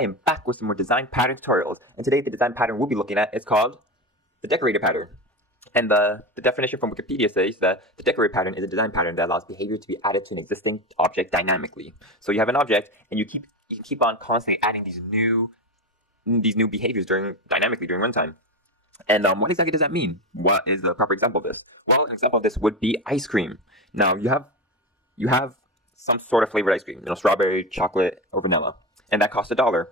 I am back with some more design pattern tutorials, and today the design pattern we'll be looking at is called the decorator pattern. And the definition from Wikipedia says that the decorator pattern is a design pattern that allows behavior to be added to an existing object dynamically. So you have an object, and you can keep on constantly adding these new behaviors dynamically during runtime. And what exactly does that mean? What is the proper example of this? Well, an example of this would be ice cream. Now you have some sort of flavored ice cream, strawberry, chocolate, or vanilla, and that costs $1.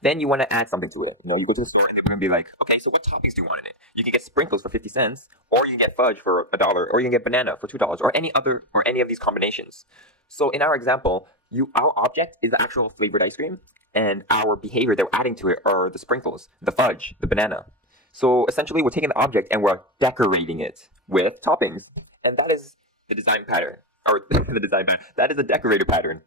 Then you want to add something to it. You go to the store and they're going to be like, okay, so what toppings do you want in it? You can get sprinkles for 50 cents, or you can get fudge for $1, or you can get banana for $2, or any of these combinations. So in our example, our object is the actual flavored ice cream, and our behavior that we're adding to it are the sprinkles, the fudge, the banana. So essentially, we're taking the object and we're decorating it with toppings, and that is the design pattern, or the design pattern. That is the decorator pattern.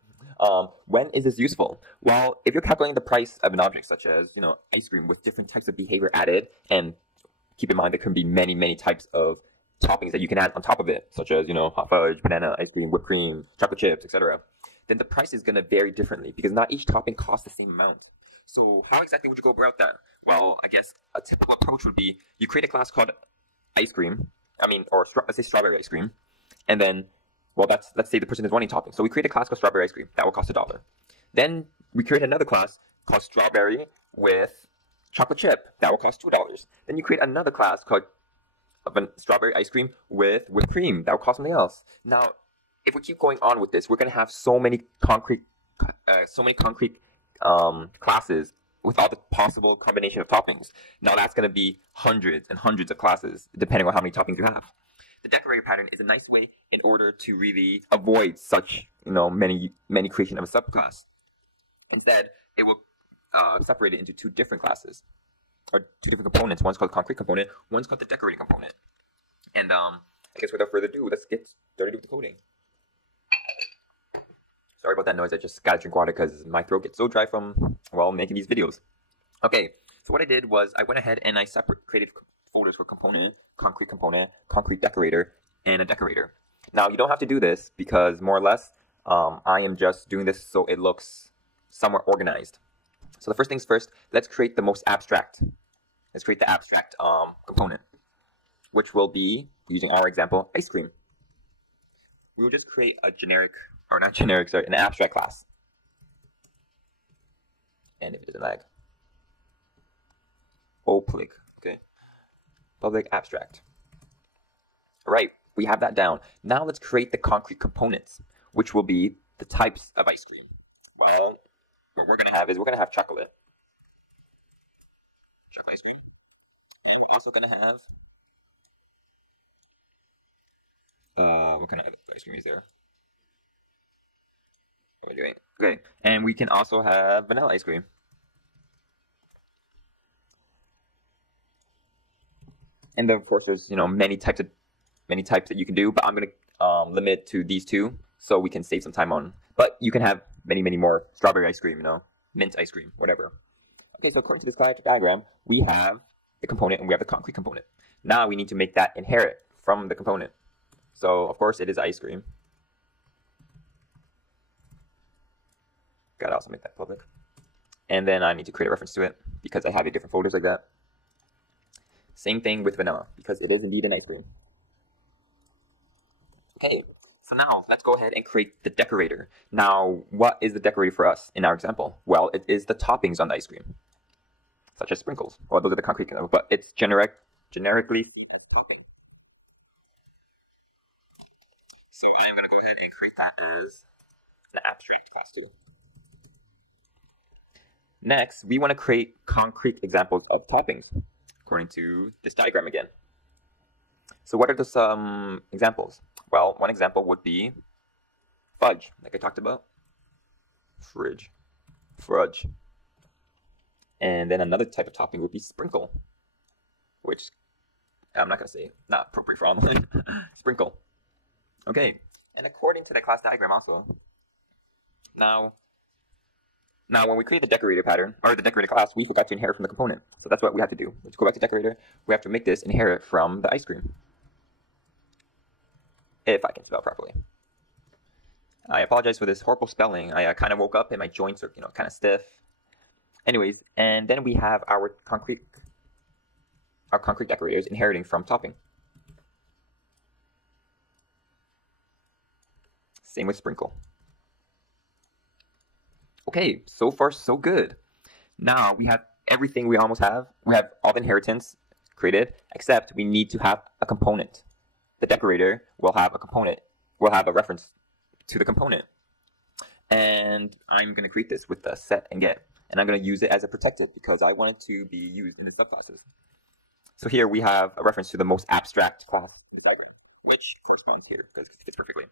When is this useful? Well, if you're calculating the price of an object, such as ice cream with different types of behavior added, and keep in mind there can be many types of toppings that you can add on top of it, such as hot fudge, banana, ice cream, whipped cream, chocolate chips, etc. Then the price is going to vary differently because not each topping costs the same amount. So how exactly would you go about that? Well, I guess a typical approach would be you create a class called ice cream. Let's say strawberry ice cream, and then, well, let's say the person is wanting topping. So we create a class called strawberry ice cream. That will cost $1. Then we create another class called strawberry with chocolate chip. That will cost $2. Then you create another class called strawberry ice cream with whipped cream. That will cost something else. Now, if we keep going on with this, we're going to have so many concrete classes with all the possible combination of toppings. Now that's going to be hundreds and hundreds of classes, depending on how many toppings you have. The decorator pattern is a nice way in order to really avoid such many creation of a subclass. Instead, it will separate it into two different classes, or two different components. One's called the concrete component, one's called the decorating component. And I guess without further ado, let's get started with the coding. Sorry about that noise, I just gotta drink water because my throat gets so dry from, making these videos. Okay, so what I did was I went ahead and I created folders for component, concrete decorator, and a decorator. Now, you don't have to do this because more or less, I am just doing this so it looks somewhat organized. So the first things first, let's create the most abstract. Let's create the abstract component, which will be, using our example, ice cream. We will just create a an abstract class. And if it doesn't lag, okay, public abstract. All right, we have that down. Now let's create the concrete components, which will be the types of ice cream. Well, what we're gonna have chocolate ice cream, and we're also gonna have what kind of ice cream is there? What are we doing? Okay, and we can also have vanilla ice cream. And then, of course, there's many types that you can do, but I'm gonna limit it to these two so we can save some time on. But you can have many more. Strawberry ice cream, mint ice cream, whatever. Okay, so according to this diagram, we have the component and we have the concrete component. Now we need to make that inherit from the component. So of course it is ice cream. Gotta also make that public. And then I need to create a reference to it because I have it in different folders like that. Same thing with vanilla, because it is indeed an ice cream. Okay, so now let's go ahead and create the decorator. Now, what is the decorator for us in our example? Well, it is the toppings on the ice cream, such as sprinkles. Well, those are the concrete, but it's generically seen as topping. So I'm going to go ahead and create that as an abstract class too. Next, we want to create concrete examples of toppings, according to this diagram again. So what are the examples? Well, one example would be fudge, like I talked about. Fudge. And then another type of topping would be sprinkle, which I'm not going to say, not appropriate for online. Sprinkle. Okay, and according to the class diagram also, now when we create the decorator pattern, or the decorator class, we forgot to inherit from the component. So that's what we have to do. Let's go back to decorator. We have to make this inherit from the ice cream. If I can spell properly. I apologize for this horrible spelling. I kind of woke up and my joints are, kind of stiff. Anyways, and then we have our concrete decorators inheriting from topping. Same with sprinkle. Okay, so far so good. Now we have everything we almost have. We have all the inheritance created, except we need to have a component. The decorator will have a component, will have a reference to the component. And I'm going to create this with the set and get. And I'm going to use it as a protected because I want it to be used in the subclasses. So here we have a reference to the most abstract class in the diagram, which corresponds here because it fits perfectly.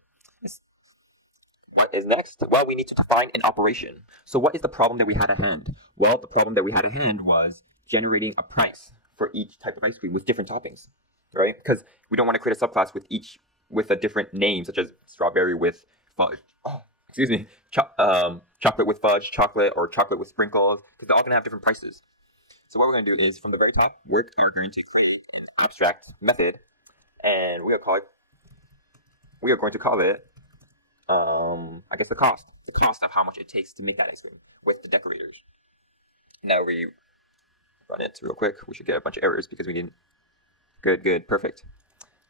What is next? Well, we need to define an operation. So what is the problem that we had at hand? Well, the problem that we had at hand was generating a price for each type of ice cream with different toppings, right? Because we don't want to create a subclass with a different name, such as strawberry with fudge. Oh, excuse me, chocolate with fudge, chocolate, or chocolate with sprinkles, because they're all going to have different prices. So what we're going to do is, from the very top, we are going to create an abstract method, and we are going to call it I guess the cost of how much it takes to make that ice cream with the decorators. Now we run it real quick. We should get a bunch of errors because we didn't. Good, perfect.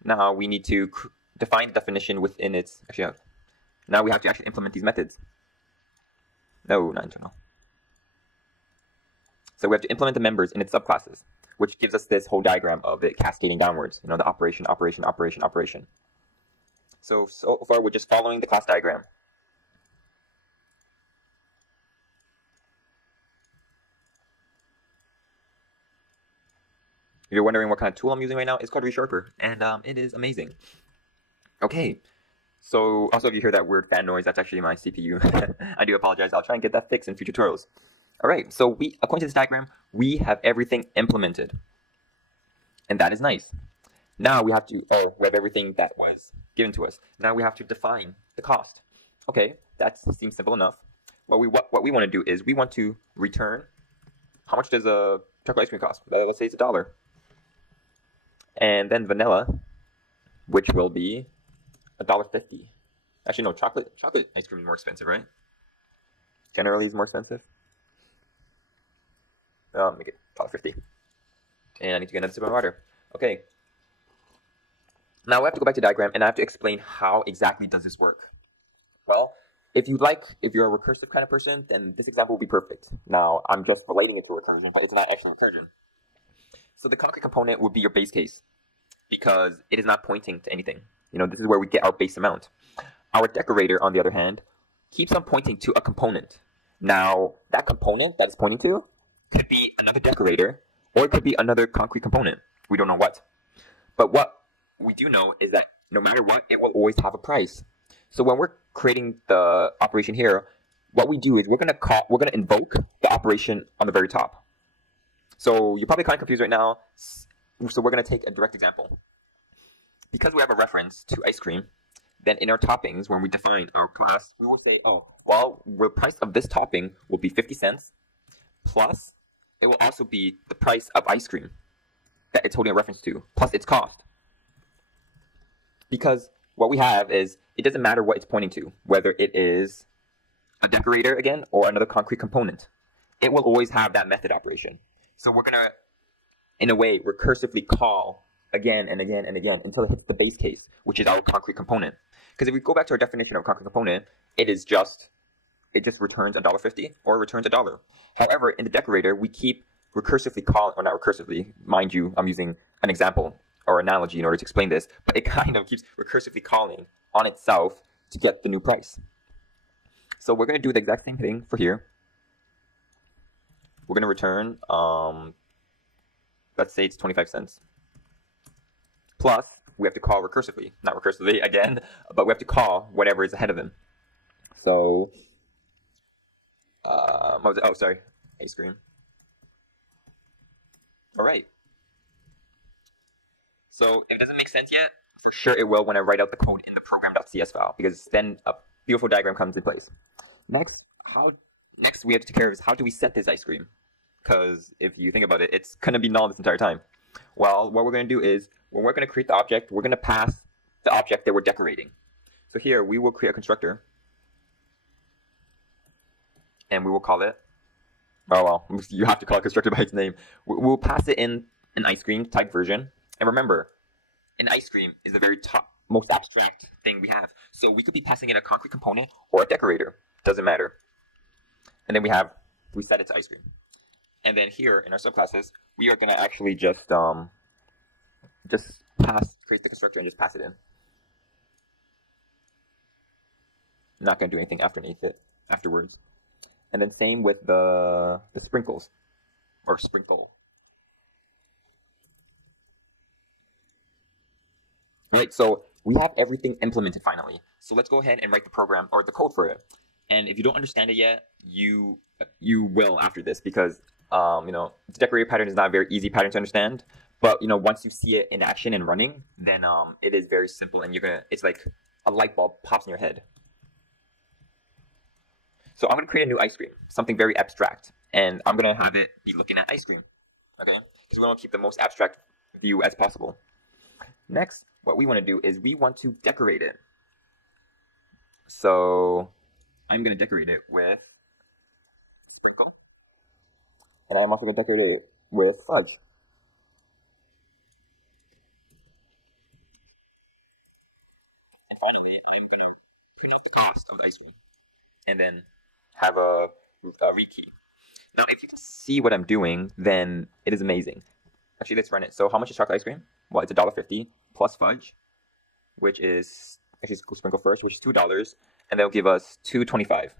Now we need to define the definition within its. Actually, now we have to actually implement these methods. No, not internal. So we have to implement the members in its subclasses, which gives us this whole diagram of it cascading downwards. You know, the operation. So far, we're just following the class diagram. If you're wondering what kind of tool I'm using right now, it's called ReSharper, and it is amazing. Okay, so also if you hear that weird fan noise, that's actually my CPU. I do apologize. I'll try and get that fixed in future tutorials. All right, so according to this diagram, we have everything implemented, and that is nice. Now we have everything that was given to us. Now we have to define the cost. Okay, that seems simple enough. What we want to do is we want to return how much does a chocolate ice cream cost? Let's say it's $1. And then vanilla, which will be $1.50. Actually, no, chocolate ice cream is more expensive, right? Generally, is more expensive. Make it $1.50. And I need to get another sip of water. Okay. Now we have to go back to the diagram, and I have to explain how exactly does this work. Well, if you're a recursive kind of person, then this example will be perfect. Now, I'm just relating it to a recursion, but it's not actually a recursion. So the concrete component would be your base case, because it is not pointing to anything. You know, this is where we get our base amount. Our decorator, on the other hand, keeps on pointing to a component. Now, that component that it's pointing to could be another decorator, or it could be another concrete component. We don't know what. But what we do know is that no matter what, it will always have a price. So when we're creating the operation here, what we do is we're gonna invoke the operation on the very top. So you're probably kind of confused right now. So we're gonna take a direct example. Because we have a reference to ice cream, then in our toppings, when we define our class, we will say, oh, well, the price of this topping will be 50 cents, plus it will also be the price of ice cream that it's holding a reference to, plus its cost. Because what we have is, it doesn't matter what it's pointing to, whether it is a decorator again or another concrete component. It will always have that method operation. So we're going to, in a way, recursively call again and again and again until it hits the base case, which is our concrete component. Because if we go back to our definition of a concrete component, it just returns $1.50 or returns $1. However, in the decorator, we keep recursively calling, or not recursively, mind you, I'm using an example or analogy in order to explain this, but it kind of keeps recursively calling on itself to get the new price. So we're going to do the exact same thing for here. We're going to return, let's say it's 25 cents. Plus, we have to call recursively, not recursively again, but we have to call whatever is ahead of them. So, what was it? Oh, sorry, ice cream. All right. So if it doesn't make sense yet, for sure it will when I write out the code in the program.cs file, because then a beautiful diagram comes in place. Next we have to take care of is how do we set this ice cream? Because if you think about it, it's going to be null this entire time. Well, what we're going to do is, when we're going to create the object, we're going to pass the object that we're decorating. So here, we will create a constructor, and we will call it Oh well, you have to call it constructor by its name. We'll pass it in an ice cream type version. And remember, an ice cream is the very top, most abstract thing we have. So we could be passing in a concrete component or a decorator. Doesn't matter. And then we set it to ice cream. And then here in our subclasses, we are gonna actually just create the constructor and just pass it in. Not gonna do anything underneath it afterwards. And then same with the sprinkles or sprinkle. Right, so we have everything implemented finally. So let's go ahead and write the program or the code for it. And if you don't understand it yet, you will after this, because the decorator pattern is not a very easy pattern to understand. But once you see it in action and running, then it is very simple, and it's like a light bulb pops in your head. So I'm gonna create a new ice cream, something very abstract, and I'm gonna have it be looking at ice cream. Okay, because we want to keep the most abstract view as possible. Next, what we want to do is we want to decorate it. So I'm going to decorate it with sprinkle. And I'm also going to decorate it with fudge. And finally, I'm going to print out the cost of the ice cream. And then have a read key. Now, if you can see what I'm doing, then it is amazing. Actually, let's run it. So how much is chocolate ice cream? Well, it's $1.50 plus fudge, which is, actually let's go sprinkle first, which is $2, and they'll give us $2.25.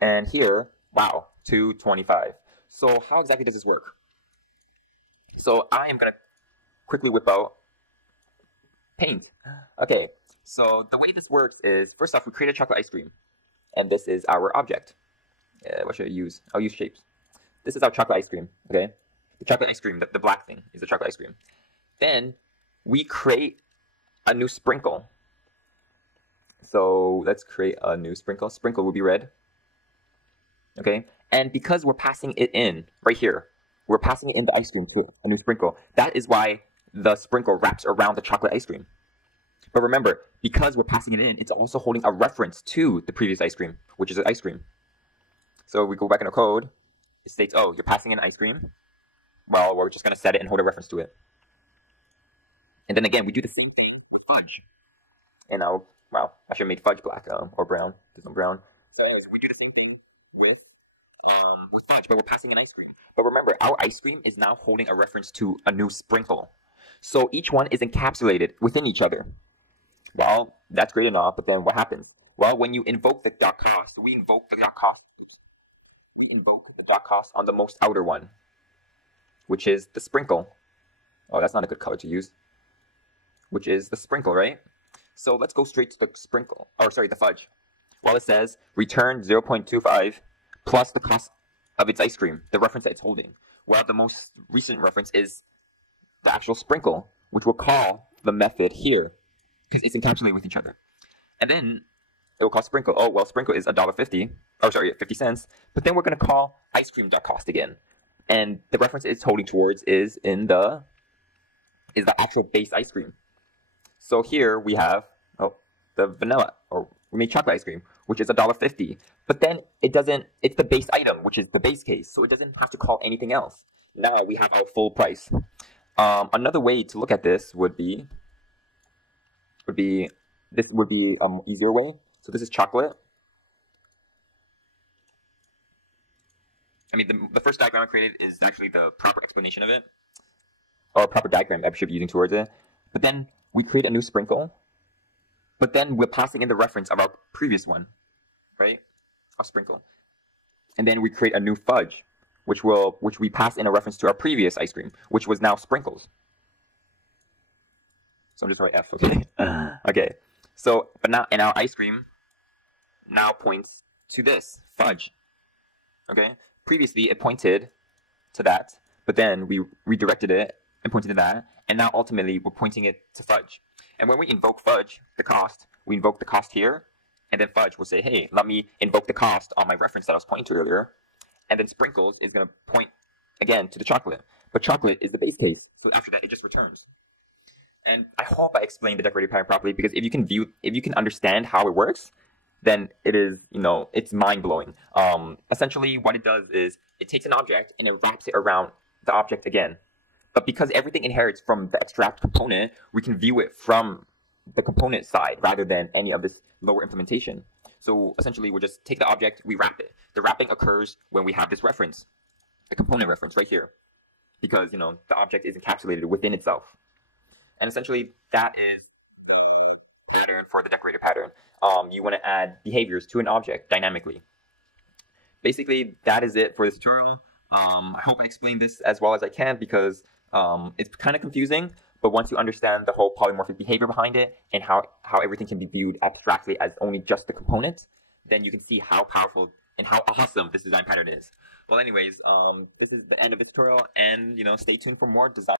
And here, wow, $2.25. So how exactly does this work? So I am gonna quickly whip out paint. Okay, so the way this works is, first off, we create a chocolate ice cream, and this is our object. What should I use? I'll use shapes. This is our chocolate ice cream, okay? The chocolate ice cream, the black thing, is the chocolate ice cream. Then we create a new sprinkle. So let's create a new sprinkle. Sprinkle will be red. Okay? And because we're passing it in, right here, we're passing it in the ice cream to a new sprinkle. That is why the sprinkle wraps around the chocolate ice cream. But remember, because we're passing it in, it's also holding a reference to the previous ice cream, which is an ice cream. So we go back in our code, it states, oh, you're passing in ice cream. Well, we're just going to set it and hold a reference to it. And then again, we do the same thing with fudge. And now, wow, I should have made fudge black or brown. There's no brown. So anyways, we do the same thing with fudge, but we're passing in ice cream. But remember, our ice cream is now holding a reference to a new sprinkle. So each one is encapsulated within each other. Well, that's great enough, but then what happens? Well, when you invoke the .cost, we invoke the .cost. We invoke the .cost on the most outer one, which is the sprinkle. Oh, that's not a good color to use. Which is the sprinkle, right? So let's go straight to the sprinkle. Oh, sorry, the fudge. Well, it says return 0.25 plus the cost of its ice cream, the reference that it's holding. Well, the most recent reference is the actual sprinkle, which we'll call the method here, because it's encapsulated with each other. And then it will call sprinkle. Oh, well, sprinkle is $1.50. Oh, sorry, 50 cents. But then we're going to call ice cream.cost again. And the reference it's holding towards is the actual base ice cream. So here we have the vanilla, or we made chocolate ice cream, which is $1.50. But then it's the base item, which is the base case. So it doesn't have to call anything else. Now we have our full price. Another way to look at this would be easier way. So this is chocolate. I mean, the first diagram I created is actually the proper explanation of it, or proper diagram I should be using towards it. But then we create a new sprinkle, but then we're passing in the reference of our previous one, right? Our sprinkle. And then we create a new fudge, which we pass in a reference to our previous ice cream, which was now sprinkles. So I'm just writing F, okay? Okay. So, but now, and our ice cream now points to this, fudge. Okay? Previously, it pointed to that, but then we redirected it and pointed to that, and now ultimately we're pointing it to fudge. And when we invoke fudge, the cost, we invoke the cost here, and then fudge will say, hey, let me invoke the cost on my reference that I was pointing to earlier, and then sprinkles is going to point again to the chocolate. But chocolate is the base case, so after that it just returns. And I hope I explained the decorator pattern properly, because if you can understand how it works, then it is, it's mind-blowing. Essentially, what it does is it takes an object and it wraps it around the object again. But because everything inherits from the abstract component, we can view it from the component side rather than any of this lower implementation. So essentially, we'll just take the object, we wrap it. The wrapping occurs when we have this reference, the component reference right here, because, the object is encapsulated within itself. And essentially, that is the pattern for the decorator pattern. You want to add behaviors to an object dynamically. Basically, that is it for this tutorial. I hope I explained this as well as I can because it's kind of confusing, but once you understand the whole polymorphic behavior behind it and how everything can be viewed abstractly as only just the components, then you can see how powerful and how awesome this design pattern is. Well, anyways, this is the end of the tutorial, and stay tuned for more design